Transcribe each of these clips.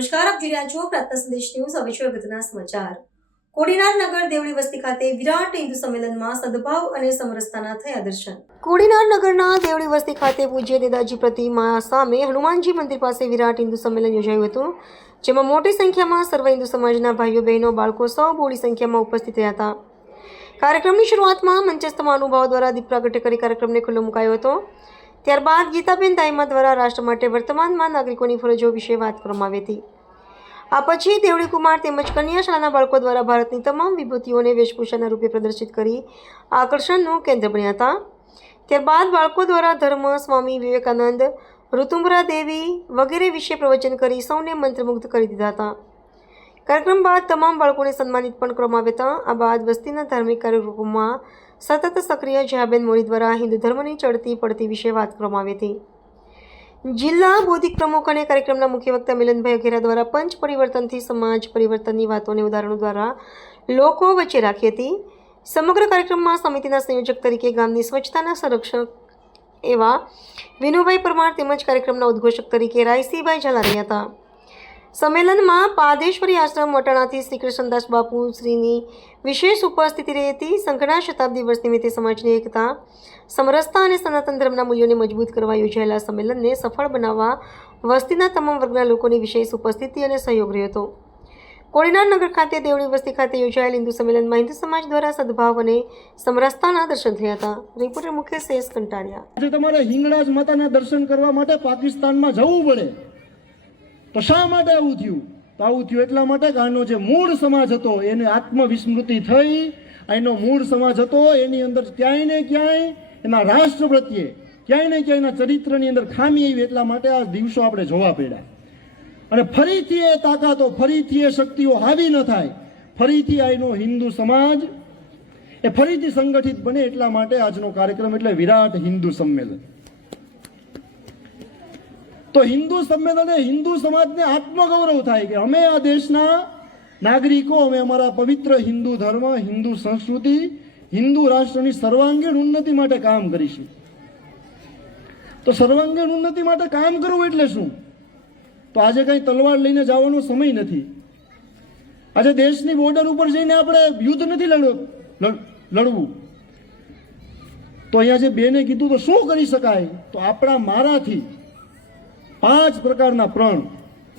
નમસ્કાર, આપ જોઈ રહ્યા છો પ્રાર્થના સંદેશ ન્યૂઝ. હવે છે અગત્યના સમાચાર. કોડીનાર નગર દેવળી વસ્તી ખાતે વિરાટ હિન્દુ સંમેલનમાં સદભાવ અને સમરસતાના થયા દર્શન. કોડીનાર નગરના દેવળી વસ્તી ખાતે પૂજ્ય દેદાજી પ્રતિમા સામે હનુમાનજી મંદિર પાસે વિરાટ હિન્દુ સંમેલન યોજાયું હતું, જેમાં મોટી સંખ્યામાં સર્વ હિન્દુ સમાજના ભાઈઓ બહેનો બાળકો સૌ બહોળી સંખ્યામાં ઉપસ્થિત રહ્યા હતા. કાર્યક્રમની શરૂઆતમાં મંચસ્થ મહાનુભાવો દ્વારા દીપ પ્રાગટ્ય કરી કાર્યક્રમને ખુલ્લો મુકાયો હતો. ત્યારબાદ ગીતાબેન દાઈમા દ્વારા રાષ્ટ્ર માટે વર્તમાનમાં નાગરિકોની ફરજો વિશે વાત કરવામાં આવી હતી. આ પછી દેવળી કુમાર તેમજ કન્યા શાળાના બાળકો દ્વારા ભારતની તમામ વિભૂતિઓને વેશભૂષાના રૂપે પ્રદર્શિત કરી આકર્ષણનું કેન્દ્ર બન્યા હતા. ત્યારબાદ બાળકો દ્વારા ધર્મ, સ્વામી વિવેકાનંદ, ઋતુંબરા દેવી વગેરે વિશે પ્રવચન કરી સૌને મંત્રમુગ્ધ કરી દીધા હતા. કાર્યક્રમ બાદ તમામ બાળકોને સન્માનિત પણ કરવામાં આવ્યા હતા. આ બાદ વસ્તીના ધાર્મિક કાર્યક્રમોમાં સતત સક્રિય જયાબેન મોરી દ્વારા હિન્દુ ધર્મની ચડતી પડતી વિશે વાત કરવામાં આવી હતી. જિલ્લા બૌદ્ધિક પ્રમુખ અને કાર્યક્રમના મુખ્ય વક્તા મિલનભાઈ અઘેરા દ્વારા પંચ પરિવર્તનથી સમાજ પરિવર્તનની વાતોને ઉદાહરણો દ્વારા લોકો વચ્ચે રાખી હતી. સમગ્ર કાર્યક્રમમાં સમિતિના સંયોજક તરીકે ગામની સ્વચ્છતાના સંરક્ષક એવા વિનુભાઈ પરમાર તેમજ કાર્યક્રમના ઉદ્ઘોષક તરીકે રાયસીભાઈ ઝાલા રહ્યા હતા. સંમેલનમાં પાદેશ્વરી આશ્રમ વટાણાથી શ્રી કૃષ્ણદાસ બાપુ શ્રીની વિશેષ ઉપસ્થિતિ રહી હતી. સંઘના શતાબ્દી વર્ષ નિમિત્તે સમાજની એકતા, સમરસતા અને સનાતન ધર્મના મૂલ્યોને મજબૂત કરવા યોજાયેલા સંમેલનને સફળ બનાવવા વસ્તીના તમામ વર્ગના લોકોની વિશેષ ઉપસ્થિતિ અને સહયોગ રહ્યો હતો. કોડીનાર નગર ખાતે દેવળી વસ્તી ખાતે યોજાયેલ હિન્દુ સંમેલનમાં હિન્દુ સમાજ દ્વારા સદભાવ અને સમરસતાના દર્શન થયા હતા. રિપોર્ટર મુકેશ શેષ કંટાળિયા. આજે તમારે હિંગળાજ માતાના દર્શન કરવા માટે પાકિસ્તાનમાં જવું પડે, તો શા માટે આવું થયું? તો આવું થયું એટલા માટે કે આનો જે મૂળ સમાજ હતો એની આત્મવિસ્મૃતિ થઈ. એનો મૂળ સમાજ હતો એની અંદર ક્યાંય ને ક્યાંય એના રાષ્ટ્ર પ્રત્યે ક્યાંય ને ક્યાંય એના ચરિત્રની અંદર ખામી આવી. એટલા માટે આ દિવસો આપણે જોવા પડ્યા. અને ફરીથી એ તાકાતો, ફરીથી એ શક્તિઓ હાવી ન થાય, ફરીથી આનો હિન્દુ સમાજ એ ફરીથી સંગઠિત બને એટલા માટે આજનો કાર્યક્રમ એટલે વિરાટ હિન્દુ સંમેલન. તો હિન્દુ સંમેલને હિન્દુ સમાજને આત્મગૌરવ થાય કે અમે આ દેશના નાગરિકો, અમે અમારા પવિત્ર હિન્દુ ધર્મ, હિન્દુ સંસ્કૃતિ, હિન્દુ રાષ્ટ્રની સર્વાંગીણ ઉન્નતિ માટે કામ કરીશું. તો સર્વાંગીણ ઉન્નતિ માટે કામ કરવું એટલે શું? તો આજે કંઈ તલવાર લઈને જવાનો સમય નથી. આજે દેશની બોર્ડર ઉપર જઈને આપણે યુદ્ધ નથી લડવું. તો અહીંયા જે બેને કીધું તો શું કરી શકાય? તો આપણા મારાથી 5 પ્રકારના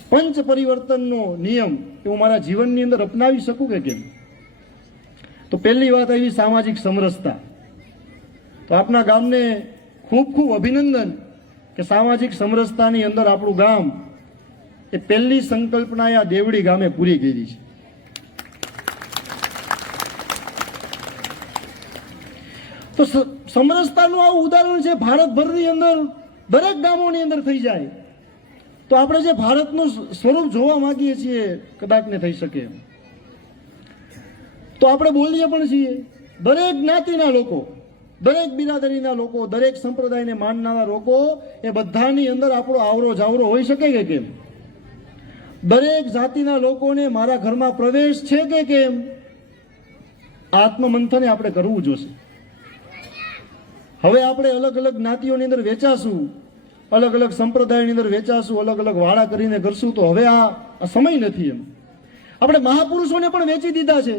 પંચ પરિવર્તનનો નિયમ એ હું મારા જીવનની અંદર અપનાવી શકું કે કેમ? તો પહેલી વાત આવી સામાજિક સમરસતા. તો આપણા ગામને ખૂબ ખૂબ અભિનંદન કે સામાજિક સમરસતાની અંદર આપણું ગામ એ પહેલી સંકલ્પના આ દેવળી ગામે પૂરી કરી છે. તો સમરસતાનું આવું ઉદાહરણ છે ભારતભરની અંદર દરેક ગામોની અંદર થઈ જાય. તો આપણે જે ભારતનું સ્વરૂપ જોવા માંગીએ છીએ કદાચ ને થઈ શકે. તો આપણે બોલીએ પણ છીએ. દરેક જ્ઞાતિના લોકો, દરેક બિરાદરીના લોકો, દરેક સંપ્રદાયને માનનારા લોકો એ બધાની અંદર આપણો આવરો જાવરો હોઈ શકે કે કેમ? દરેક જાતિના લોકોને મારા ઘરમાં પ્રવેશ છે કે કેમ? આત્મમંથને આપણે કરવું જોશે. હવે આપણે અલગ અલગ જ્ઞાતિઓની અંદર વેચાશું, અલગ અલગ સંપ્રદાયની અંદર વેચાશું, અલગ અલગ વાળા કરીને કરશું, તો હવે આ સમય નથી. એમ આપણે મહાપુરુષોને પણ વેચી દીધા છે.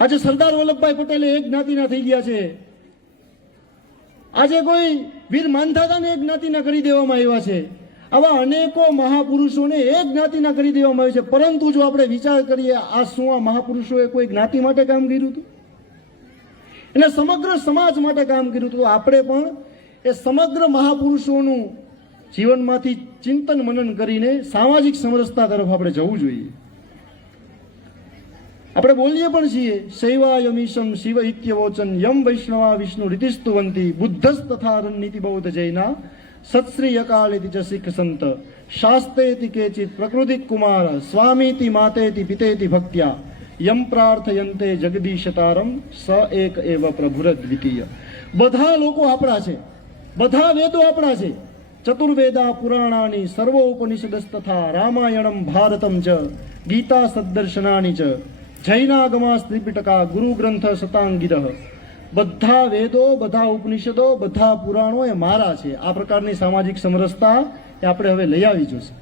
આજે સરદાર વલ્લભભાઈ પટેલે એક જ્ઞાતિના થઈ ગયા છે. આજે કોઈ વીર માનધાતાને એક જ્ઞાતિના કરી દેવામાં આવ્યા છે. આવા અનેકો મહાપુરુષોને એક જ્ઞાતિના કરી દેવામાં આવ્યા છે. પરંતુ જો આપણે વિચાર કરીએ, આ શું આ મહાપુરુષોએ કોઈ જ્ઞાતિ માટે કામ કર્યું હતું? એને સમગ્ર સમાજ માટે કામ કર્યું હતું. આપણે પણ એ સમગ્ર મહાપુરુષોનું જીવનમાંથી ચિંતન મનન કરીને સામાજિક સમરસતા તરફ આપણે જવું જોઈએ. આપણે બોલીએ પણ છીએ શૈવાયમીશમ શિવ ઇત્યવોચન યમ વૈષ્ણવા વિષ્ણુ રીતિસ્તુવંતી બુદ્ધસ તથા રણનીતિ બૌદ્ધ જૈના સત્શ્રી અકાલેતિ ચ શીખ સંત શાસ્તેતિ કેચિત પ્રકૃતિ કુમાર સ્વામીતિ માતેતિ પિતેતિ ભક્ત્યા યમ પ્રાર્થયંતે જગદીશતારમ સ એક એવ પ્રભુરદ્વિતીય. બધા લોકો આપણા છે, બધા વેદો આપણા છે. ચતુર્વેદા પુરાણાની સર્વોપનિષદસ્તથા રામાયણમ ભારતમ ચ ગીતા સદ્દર્શનાની ચ જૈનાગમા ત્રિપિટકા ગુરુ ગ્રંથ શતાંગિરઃ. બધા વેદો, બધા ઉપનિષદો, બધા પુરાણો એ મારા છે. આ પ્રકારની સામાજિક સમરસતા એ આપણે હવે લઈ આવી જોશે.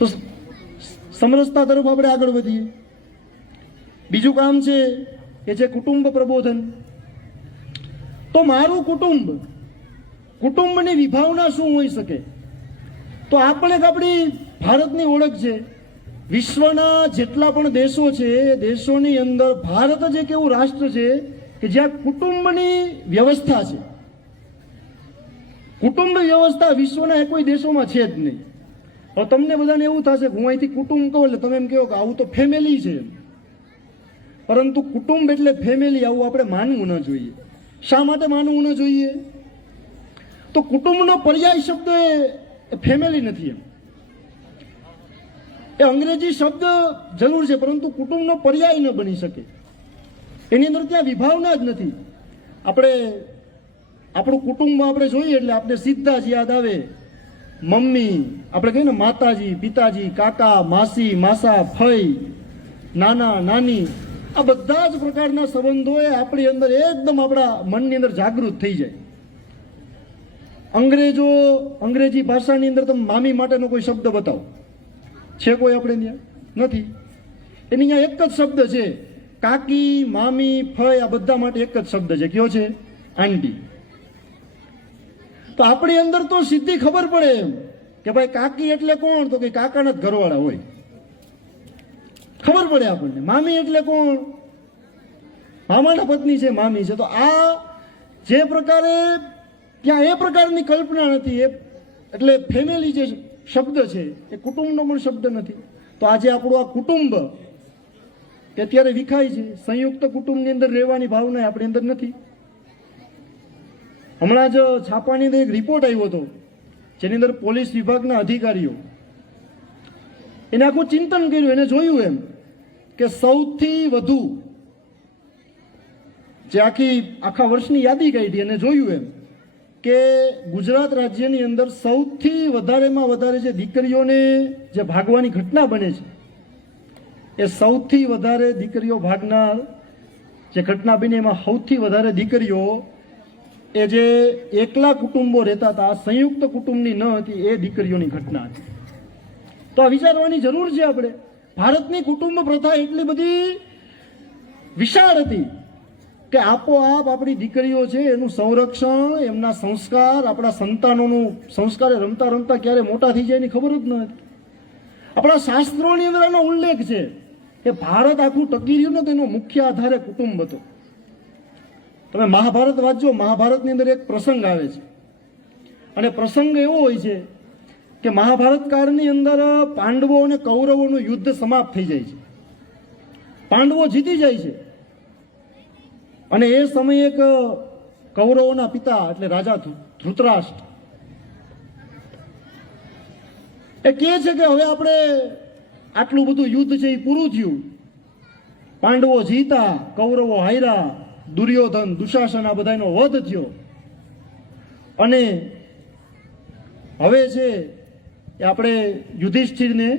તો સમરસતા તરફ આપણે આગળ વધીએ. બીજું કામ છે એ છે કુટુંબ પ્રબોધન. તો મારું કુટુંબની વિભાવના શું હોઈ શકે? તો આપણે આપણી ભારતની ઓળખ છે. વિશ્વના જેટલા પણ દેશો છે એ દેશોની અંદર ભારત જ એક એવું રાષ્ટ્ર છે કે જ્યાં કુટુંબની વ્યવસ્થા છે. કુટુંબ વ્યવસ્થા વિશ્વના કોઈ દેશોમાં છે જ નહીં. હવે તમને બધાને એવું થશે કે હું અહીંથી કુટુંબ કહું એટલે તમે એમ કહો કે આવું તો ફેમિલી છે, પરંતુ કુટુંબ એટલે ફેમિલી આવું આપણે માનવું ન જોઈએ. શા માટે માનવું ન જોઈએ? તો કુટુંબનો પર્યાય શબ્દ એ ફેમિલી નથી. એ અંગ્રેજી શબ્દ જરૂર છે, પરંતુ કુટુંબનો પર્યાય ન બની શકે. એની અંદર ત્યાં વિભાવના જ નથી. આપણે આપણું કુટુંબ આપણે જોઈએ એટલે આપણે સીધા જ યાદ આવે મમ્મી, આપણે કહીએ ને માતાજી, પિતાજી, કાકા, માસી, માસા, ફઈ, નાના, નાની. આ બધા જ પ્રકારના સંબંધો એ આપણી અંદર એકદમ આપણા મનની અંદર જાગૃત થઈ જાય. અંગ્રેજી ભાષાની અંદર તમે મામી માટેનો કોઈ શબ્દ બતાવો, છે કોઈ આપણે ત્યાં? નથી. એની ત્યાં એક જ શબ્દ છે, કાકી, મામી, ફઈ, આ બધા માટે એક જ શબ્દ છે. કયો છે? આંટી. તો આપણી અંદર તો સીધી ખબર પડે એમ કે ભાઈ કાકી એટલે કોણ? તો કે કાકાના જ ઘરવાળા હોય. ખબર પડે આપણને. મામી એટલે કોણ? મામાના પત્ની છે, મામી છે. તો આ જે પ્રકારે ત્યાં એ પ્રકારની કલ્પના નથી. એટલે ફેમિલી જે શબ્દ છે એ કુટુંબનો પણ શબ્દ નથી. તો આજે આપણું આ કુટુંબ કે અત્યારે વિખાય છે. સંયુક્ત કુટુંબની અંદર રહેવાની ભાવના આપણી અંદર નથી. હમણાં જ છાપાની અંદર એક રિપોર્ટ આવ્યો હતો જેની અંદર પોલીસ વિભાગના અધિકારીઓ એને આખું ચિંતન કર્યું. એને જોયું એમ કે સૌથી વધુ જે આખા વર્ષની યાદી કાઢી અને જોયું એમ કે ગુજરાત રાજ્યની અંદર સૌથી વધારેમાં વધારે જે દીકરીઓને જે ભાગવાની ઘટના બને છે એ સૌથી વધારે દીકરીઓ ભાગનાર જે ઘટના બની એમાં સૌથી વધારે દીકરીઓ એ જે એકલા કુટુંબો રહેતા હતા, સંયુક્ત કુટુંબની ન હતી, એ દીકરીઓની ઘટના હતી. તો આ વિચારવાની જરૂર છે આપણે. ભારતની કુટુંબ પ્રથા એટલી બધી વિશાળ હતી કે આપોઆપ આપણી દીકરીઓ છે એનું સંરક્ષણ, એમના સંસ્કાર, આપણા સંતાનોનું સંસ્કાર રમતા રમતા ક્યારે મોટા થઈ જાય એની ખબર જ ન હતી. આપણા શાસ્ત્રોની અંદર એનો ઉલ્લેખ છે કે ભારત આખું ટકી રહ્યું ને તેનો મુખ્ય આધારે કુટુંબ હતો. તમે મહાભારત વાંચજો, મહાભારતની અંદર એક પ્રસંગ આવે છે અને પ્રસંગ એવો હોય છે કે મહાભારત કાળની અંદર પાંડવો અને કૌરવોનું યુદ્ધ સમાપ્ત થઈ જાય છે. પાંડવો જીતી જાય છે અને એ સમયે એક કૌરવોના પિતા એટલે રાજા ધૃતરાષ્ટ્ર એ કહે છે કે હવે આપણે આટલું બધું યુદ્ધ છે એ પૂરું થયું, પાંડવો જીતા, કૌરવો હાર્યા, દુર્યોધન, દુશાસન આ બધાનો વધ થયો અને હવે છે એ આપણે યુધિષ્ઠિરને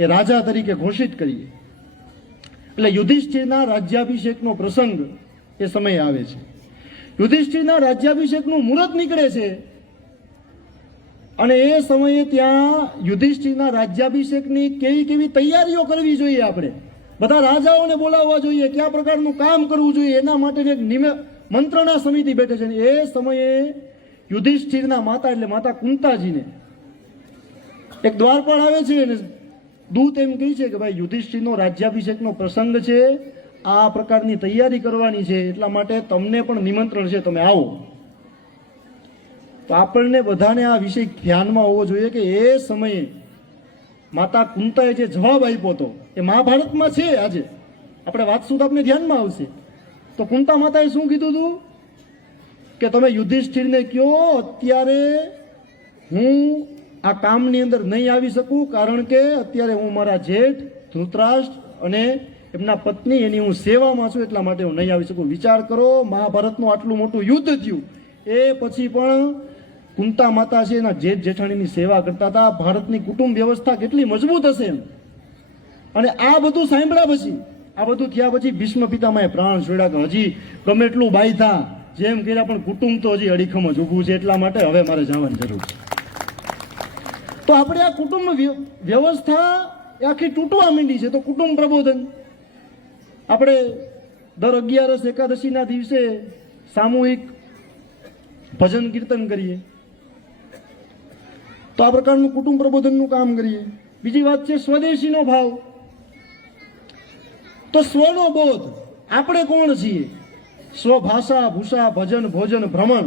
એ રાજા તરીકે ઘોષિત કરીએ. એટલે યુધિષ્ઠિરના રાજ્યાભિષેકનો પ્રસંગ એ સમયે આવે છે. યુધિષ્ઠિરના રાજ્યાભિષેકનું મુહૂર્ત નીકળે છે અને એ સમયે ત્યાં યુધિષ્ઠિરના રાજ્યાભિષેકની કેવી કેવી તૈયારીઓ કરવી જોઈએ, આપણે બધા રાજાઓને બોલાવવા જોઈએ, કયા પ્રકારનું કામ કરવું જોઈએ, એના માટે એક મંત્રણા સમિતિ બેઠે છે. એ સમયે યુધિષ્ઠિરના માતા એટલે માતા કુંતાજીને એક દ્વારપાળ આવે છે અને દૂત એમ કહે છે કે ભાઈ યુધિષ્ઠિરનો રાજ્યાભિષેકનો પ્રસંગ છે, આ પ્રકારની તૈયારી કરવાની છે, એટલા માટે તમને પણ નિમંત્રણ છે, તમે આવો. તો આપણને બધાને આ વિષય ધ્યાનમાં હોવો જોઈએ કે એ સમયે માતા કુંતાએ જે જવાબ આપ્યો હતો એ મહાભારતમાં છે. આજે આપણે વાંચશું તો આપણે ધ્યાનમાં આવશે. તો કુંતા માતાએ શું કીધું હતું કે તમે યુધિષ્ઠિરને કહો અત્યારે હું આ કામની અંદર નહીં આવી શકું, કારણ કે અત્યારે હું મારા જેઠ ધૃતરાષ્ટ્ર અને એમના પત્ની એની હું સેવામાં છું, એટલા માટે હું નહીં આવી શકું. વિચાર કરો, મહાભારતનું આટલું મોટું યુદ્ધ થયું એ પછી પણ કુંતા માતા છે એના જેઠ જેઠાણીની સેવા કરતા હતા. ભારતની કુટુંબ વ્યવસ્થા કેટલી મજબૂત હશે એમ. અને આ બધું સાંભળ્યા પછી, આ બધું થયા પછી ભીષ્મ પિતામહે પ્રાણ છોડ્યા કે હજી ગમે એટલું બાયથા જેમ કર્યા પણ કુટુંબ તો હજી અડીખમ જ ઊભું છે, એટલા માટે હવે મારે જવાની જરૂર છે. તો આપણે આ કુટુંબ વ્યવસ્થા એ આખી તૂટવા માંડી છે. તો કુટુંબ પ્રબોધન આપણે દર 11 એકાદશીના દિવસે સામૂહિક ભજન કીર્તન કરીએ, તો આ પ્રકારનું કુટુંબ પ્રબોધનનું કામ કરીએ. બીજી વાત છે સ્વદેશીનો ભાવ. તો સ્વનો બોધ, આપણે કોણ છીએ, સ્વભાષા ભૂષા ભજન ભોજન ભ્રમણ,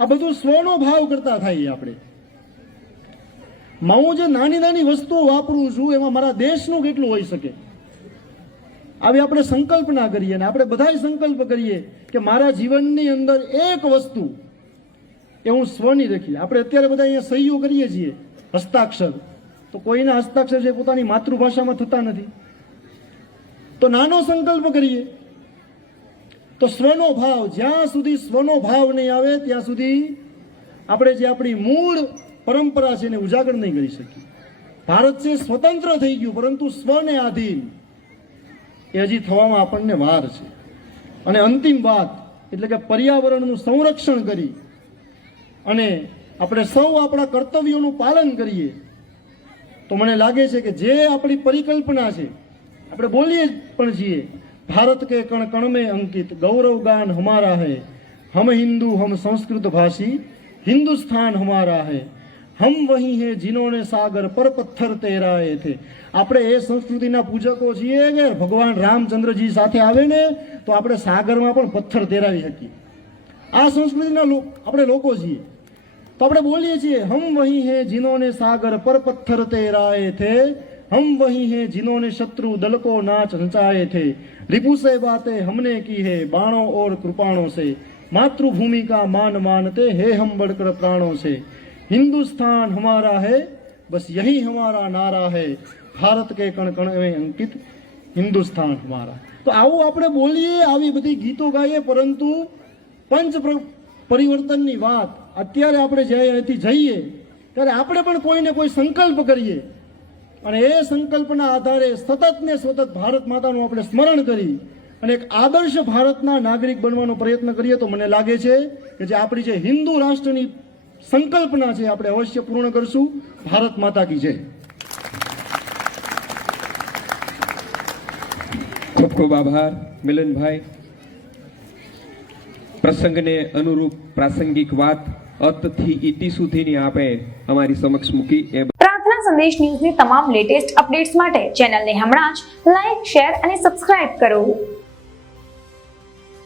આ બધું સ્વનો ભાવ કરતા થાય. આપણે હું જે નાની નાની વસ્તુઓ વાપરું છું એમાં મારા દેશનું કેટલું હોઈ શકે, આવી આપણે સંકલ્પના કરીએ. અને આપણે બધાય સંકલ્પ કરીએ કે મારા જીવનની અંદર એક વસ્તુ એ હું સ્વની રાખી. આપણે અત્યારે બધા અહીંયા સહીઓ કરીએ છીએ, હસ્તાક્ષર, તો કોઈના હસ્તાક્ષર છે પોતાની માતૃભાષામાં થતા નથી. તો નાનો સંકલ્પ કરીએ. તો સ્વનો ભાવ, જ્યાં સુધી સ્વનો ભાવ નહીં આવે ત્યાં સુધી આપણે જે આપણી મૂળ પરંપરા છે એને ઉજાગર નહીં કરી શકીએ. ભારત છે સ્વતંત્ર થઈ ગયું, પરંતુ સ્વને આધીન એ હજી થવામાં આપણને વાર છે. અને અંતિમ વાત એટલે કે પર્યાવરણનું સંરક્ષણ કરી અને આપણે સૌ આપણા કર્તવ્યોનું પાલન કરીએ, તો મને લાગે છે કે જે આપણી પરિકલ્પના છે, આપણે બોલીએ પણ છીએ, ભારત કે કણ કણ में અંકિત ગૌરવ ગાન હમારા है, हम हिंदू हम संस्कृत भाषी हिंदुस्तान हमारा है, हम वही हैं जिन्होंने सागर पर पत्थर तैराए थे. આપણે એ સંસ્કૃતિના પૂજકો છીએ કે ભગવાન રામચંદ્રજી સાથે આવે ને તો આપણે સાગરમાં પણ પથ્થર તેરાવી શકીએ. આ સંસ્કૃતિના આપણે લોકો છીએ. તો આપણે બોલીએ છીએ, હમ વહી हैं जिन्होंने सागर पर पत्थर तैराए थे, हम वही हैं जिन्होंने शत्रु दल को नाच नचाए थे, रिपु से बातें हमने की है बाणों और कृपाणों से, मातृभूमि का मान मानते हैं हम बढ़कर प्राणों से, हिंदुस्तान हमारा है बस यही हमारा नारा है, भारत के कण कण में अंकित हिंदुस्तान हमारा. તો આવું આપણે બોલીએ, આવી બધી ગીતો ગાઈએ, પરંતુ પંચ પરિવર્તનની વાત અત્યારે આપણે જ્યારે અહીંથી જઈએ ત્યારે આપણે પણ કોઈને કોઈ સંકલ્પ કરીએ અને એ સંકલ્પના આધારે સતત ને સતત ભારત માતાનું આપણે સ્મરણ કરી અને એક આદર્શ ભારતના નાગરિક બનવાનો પ્રયત્ન કરીએ, તો મને લાગે છે કે જે આપણી જે હિન્દુ રાષ્ટ્રની સંકલ્પના છે આપણે અવશ્ય પૂર્ણ કરશું. ભારત માતા કી જય. ખૂબ ખૂબ આભાર મિલનભાઈ. પ્રસંગને અનુરૂપ પ્રાસંગિક વાત અતથી ઇતિ સુધીની આપે અમારી સમક્ષ મૂકી. પ્રાર્થના સંદેશ ન્યૂઝની તમામ લેટેસ્ટ અપડેટ્સ માટે ચેનલને હમણાં જ લાઈક, શેર અને સબસ્ક્રાઇબ કરો.